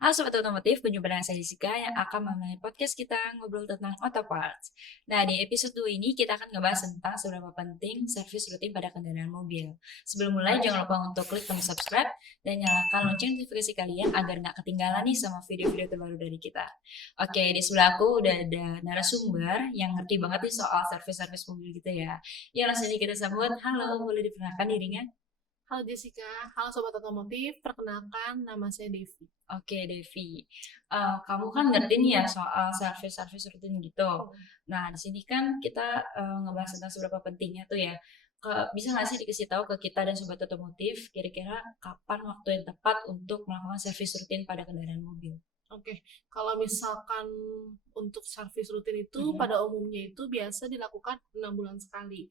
Halo Sobat Otomotif, berjumpa dengan saya Jessica yang akan memulai podcast kita ngobrol tentang auto parts. Nah, di episode 2 ini kita akan ngebahas tentang seberapa penting servis rutin pada kendaraan mobil. Sebelum mulai, jangan lupa untuk klik tombol subscribe dan nyalakan lonceng notifikasi kalian agar nggak ketinggalan nih sama video-video terbaru dari kita. Oke, di sebelah aku udah ada narasumber yang ngerti banget nih soal servis-servis mobil gitu ya. Ya, langsung aja kita sambut. Halo, boleh diperkenalkan dirinya? Halo Jessica, halo Sobat Otomotif, perkenalkan nama saya Devi. Oke, Devi. Kamu kan ngerti nih ya soal servis-servis rutin gitu. Nah, di sini kan kita ngebahas tentang seberapa pentingnya tuh ya. Bisa nggak sih dikasih tahu ke kita dan sobat otomotif kira-kira kapan waktu yang tepat untuk melakukan servis rutin pada kendaraan mobil? Oke, kalau misalkan untuk servis rutin itu pada umumnya itu biasa dilakukan 6 bulan sekali.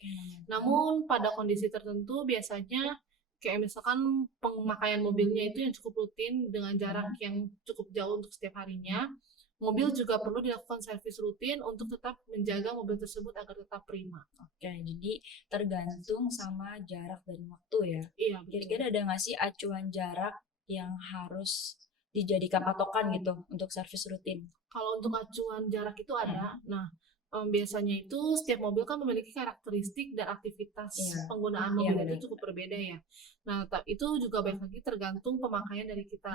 Namun pada kondisi tertentu biasanya kayak misalkan pemakaian mobilnya itu yang cukup rutin dengan jarak yang cukup jauh untuk setiap harinya. Mobil juga perlu dilakukan servis rutin untuk tetap menjaga mobil tersebut agar tetap prima. Oke, jadi tergantung sama jarak dan waktu ya. Iya, betul. Kira-kira ada nggak sih acuan jarak yang harus dijadikan patokan gitu untuk servis rutin? Kalau untuk acuan jarak itu ada. Nah, biasanya itu setiap mobil kan memiliki karakteristik dan aktivitas penggunaan Iya, mobil benar. itu cukup berbeda ya. Nah, itu juga balik lagi tergantung pemakaian dari kita.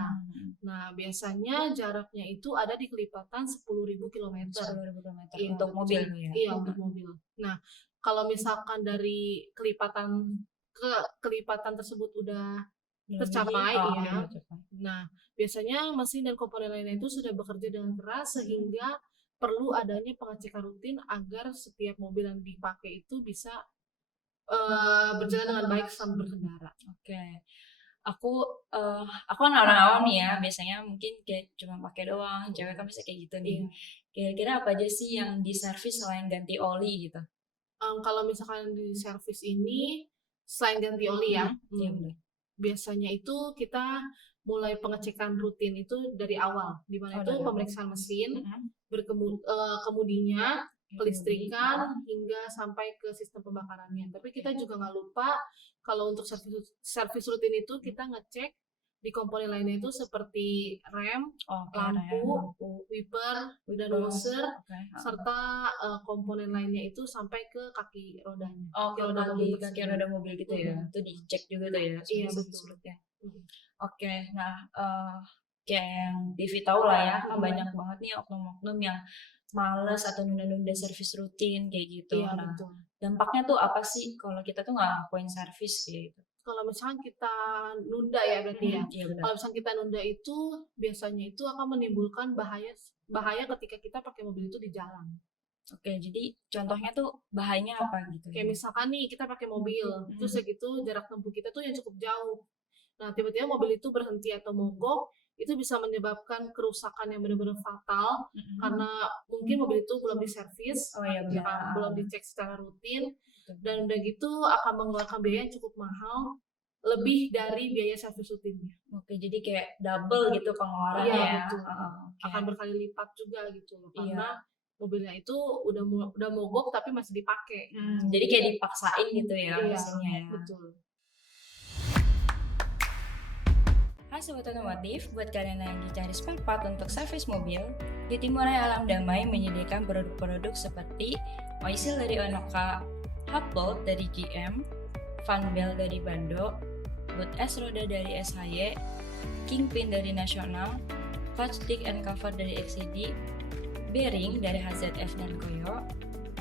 Nah, biasanya jaraknya itu ada di kelipatan 10.000 kilometer. 10.000 kilometer Iya, untuk betul. mobil ya. Iya, untuk mobil. Nah, kalau misalkan dari kelipatan tersebut udah tercapai, Oh, ya. oke, tercapai. Nah, biasanya mesin dan komponen lainnya itu sudah bekerja dengan keras sehingga perlu adanya pengecekan rutin agar setiap mobil yang dipakai itu bisa berjalan dengan baik selama berkendara. Oke. Aku aku kan orang awam nih ya, biasanya mungkin kayak cuma pakai doang, cewek kan bisa kayak gitu nih. Iya. Kira-kira apa aja sih yang diservis selain ganti oli gitu? Kalau misalkan di servis ini selain ganti oli ya, Iya benar. biasanya itu kita mulai pengecekan rutin itu dari awal, di mana itu pemeriksaan mesin, kemudinya kelistrikan hingga sampai ke sistem pembakarannya. Tapi kita juga nggak lupa kalau untuk servis rutin itu kita ngecek di komponen lainnya itu seperti rem, lampu, wiper, dan washer, serta komponen lainnya itu sampai ke kaki rodanya. Oh, ke kaki roda mobil gitu ya. Itu dicek juga tuh ya. Iya, betul. Oke, nah kayak yang Devi tahu lah ya, kan banyak banget nih oknum-oknum yang males atau nunda-nunda servis rutin kayak gitu. Iya, Nah, betul. dampaknya tuh apa sih kalau kita tuh nggak ngelakuin servis kayak gitu? Kalau misalkan kita nunda ya berarti ya. Iya benar. Kalau misalkan kita nunda itu biasanya itu akan menimbulkan bahaya ketika kita pakai mobil itu di jalan. Oke, jadi contohnya tuh bahayanya apa gitu? Kayak misalkan nih kita pakai mobil, terus segitu jarak tempuh kita tuh yang cukup jauh. Nah, tiba-tiba mobil itu berhenti atau mogok, itu bisa menyebabkan kerusakan yang benar-benar fatal karena mungkin mobil itu belum diservis, ya kan, belum dicek secara rutin, dan udah gitu akan mengeluarkan biaya yang cukup mahal, lebih dari biaya servis rutinnya. Oke, jadi kayak double gitu pengeluarannya Iya, ya. betul. Akan berkali lipat juga gitu loh, karena mobilnya itu udah mogok tapi masih dipakai. Jadi kayak dipaksain gitu ya Iya, mesinnya ya. betul. Hai Sobat Otomotif, buat kalian yang lagi cari spare part untuk servis mobil, di Timur Raya Alam Damai menyediakan produk-produk seperti oil dari Onoka, hubbolt dari GM, fan belt dari Bando, boot S roda dari SHY, kingpin dari Nasional, clutch stick and cover dari XCD, bearing dari HZF dan Koyo,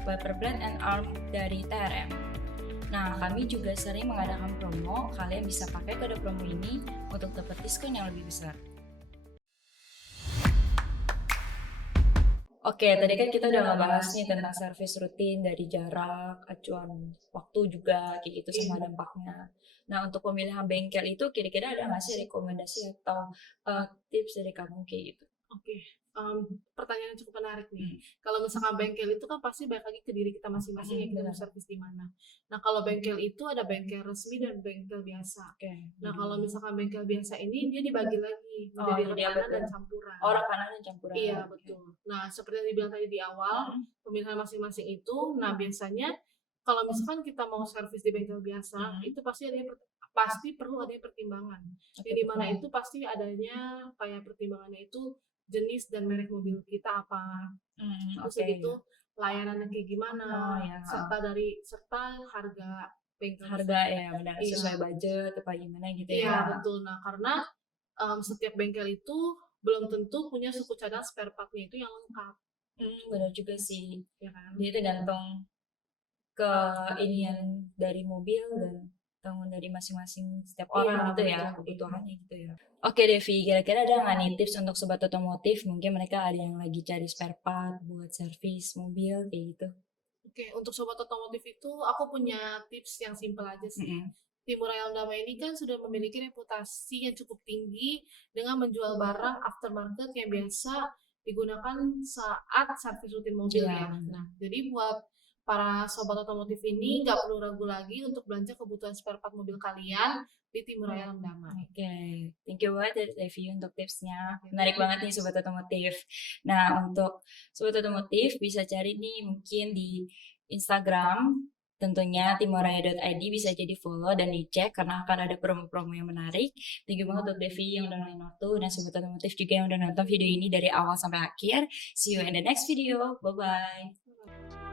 wiper blade and arm dari TRM. Nah, kami juga sering mengadakan promo, kalian bisa pakai kode promo ini untuk dapat diskon yang lebih besar. Oke, tadi kan kita udah ngebahas nih tentang servis rutin dari jarak, acuan waktu juga, kayak gitu sama dampaknya. Nah, untuk pemilihan bengkel itu kira-kira ada nggak sih rekomendasi atau tips dari kamu kayak gitu? Oke, pertanyaan yang cukup menarik nih. Kalau misalkan bengkel itu kan pasti balik lagi ke diri kita masing-masing ya, kita mau servis di mana. Nah, kalau bengkel itu ada bengkel resmi dan bengkel biasa. Nah, kalau misalkan bengkel biasa ini dia dibagi lagi menjadi rekanan dan campuran. Oh, rekanan dan campuran. Iya, betul. Nah, seperti yang dibilang tadi di awal, pemilihan masing-masing itu, nah biasanya kalau misalkan kita mau servis di bengkel biasa, itu pasti ada pasti perlu ada pertimbangan. Yang dimana itu pasti adanya kayak pertimbangannya itu jenis dan merek mobil kita apa, terus itu layanannya kayak gimana, serta harga bengkel. Harga ya benar, Iya. sesuai budget apa gimana gitu Iya ya. betul. Nah karena setiap bengkel itu belum tentu punya suku cadang spare partnya itu yang lengkap. Benar juga sih. Ya kan? Jadi tergantung ke inian dari mobil dan tahun dari masing-masing setiap orang gitu ya, kebutuhannya gitu ya. Oke Devi, kira-kira ada nggak nih tips untuk sobat otomotif? Mungkin mereka ada yang lagi cari spare part buat servis mobil kayak gitu. Oke, untuk sobat otomotif itu aku punya tips yang simpel aja sih. Timur Raya Ondama ini kan sudah memiliki reputasi yang cukup tinggi dengan menjual barang aftermarket yang biasa digunakan saat servis rutin mobil ya. Nah, jadi buat para sobat otomotif ini nggak perlu ragu lagi untuk belanja kebutuhan spare part mobil kalian di Timur Raya Ondama. Oke, thank you banget Devi untuk tipsnya. Menarik banget nih sobat otomotif. Nah, untuk sobat otomotif bisa cari nih mungkin di Instagram tentunya timoraya.id, bisa jadi follow dan dicek karena akan ada promo-promo yang menarik. Thank you banget untuk Devi yang udah nonton waktu dan sobat otomotif juga yang udah nonton video ini dari awal sampai akhir. See you in the next video. Bye bye.